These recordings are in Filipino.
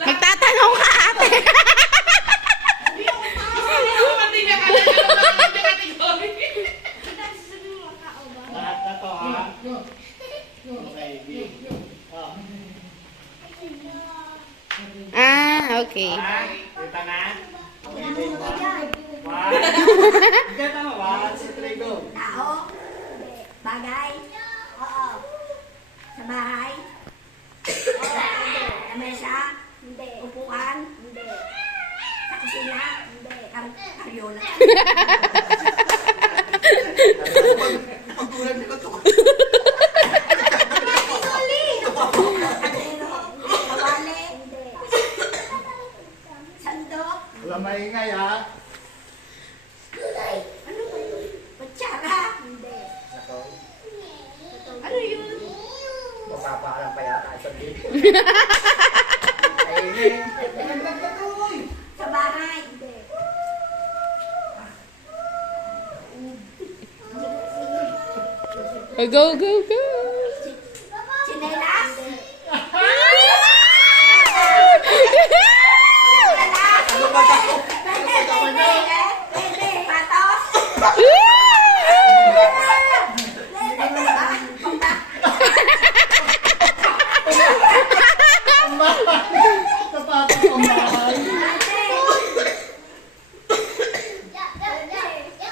Magtatanong ka, ate. Lahat na to, ha? Okay, B. Oh. Okay. Kita na? Okay, one. Get na, 1, 2, 3, go. Tao? Bagay? Oo. Sa bahay? Oo. Sa mesa? Hindi. Upuan? Hindi. Sa kusina? Hindi. Karyola. Pagkulan nila to. Soli! Kadero? Kawali? Hindi. Sandok? Wala maingay, ha? Ano ba yun? Kutsara? Hindi. Ano yun? Magpapaalam pa yata sa dito. Ayun. Sa bahay? Hindi. Go, go, go. Chinelas? Ano ba ako? Pwede. Patos? Sapatos ang mahal.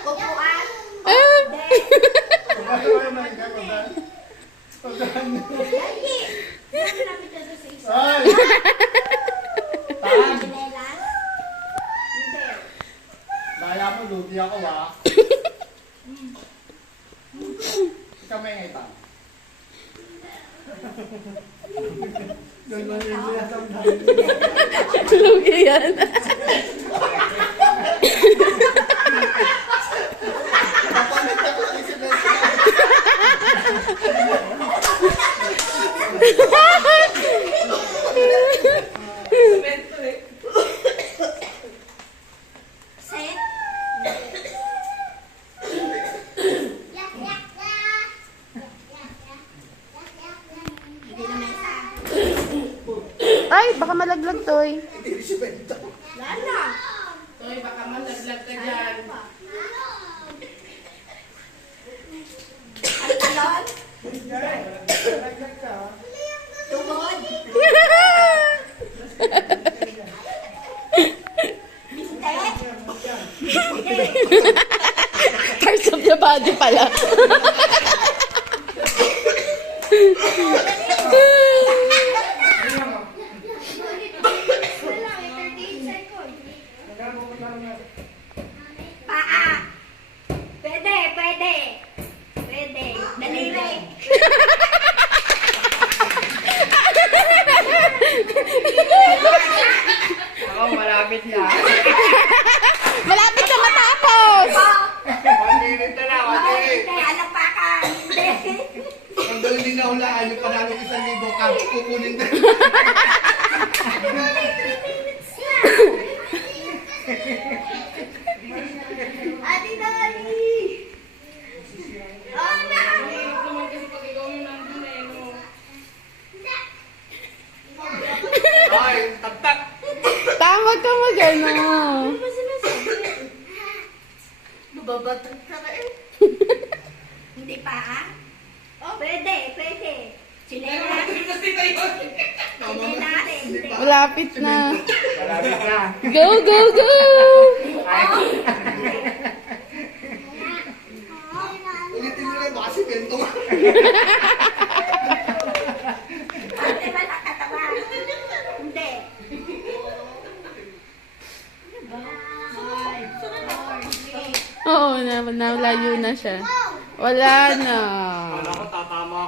Upuan? Ano maingay mo ba? Hindi. Sino namin dito sa isa? Ay! Tan! Chinelas? Hindi. Naya mo, lugi ako, ha? Ikaw maingay, Tan. Ganun yung sinasabi. Lugi yan. Set? Hindi na mesa. Ay, baka malaglag to eh. Lala. Toy, baka malaglag ka dyan. Ang talon? Tugod? Bistek? Hindi. Parts of the body pala. Paa? Pwede, pwede. Pwede. Daliri. Oo, malapit na. Malapit na matapos. One minute na lang, one minute. Hindi, alapakan. Hindi. Ang galing na hulaan yung panalo 1,000 cash kukunin na. Ate Dali! Oh, na! Ito naman kasi pag ikaw yung nandun eh, no? Ay, tak-tak. Tama ka mag-ano. Mababatang ka na eh. Hindi pa, ah? Oh, pwede, pwede. Chinelas. Kasi tayo. Chinelas. Hindi. Malapit na. Malapit na. Go, go, go. Ulitin mo lang, baka si Bento. Ate ba nakatawa? Hindi. Oo, nalayo na siya. Wala na. Wala ko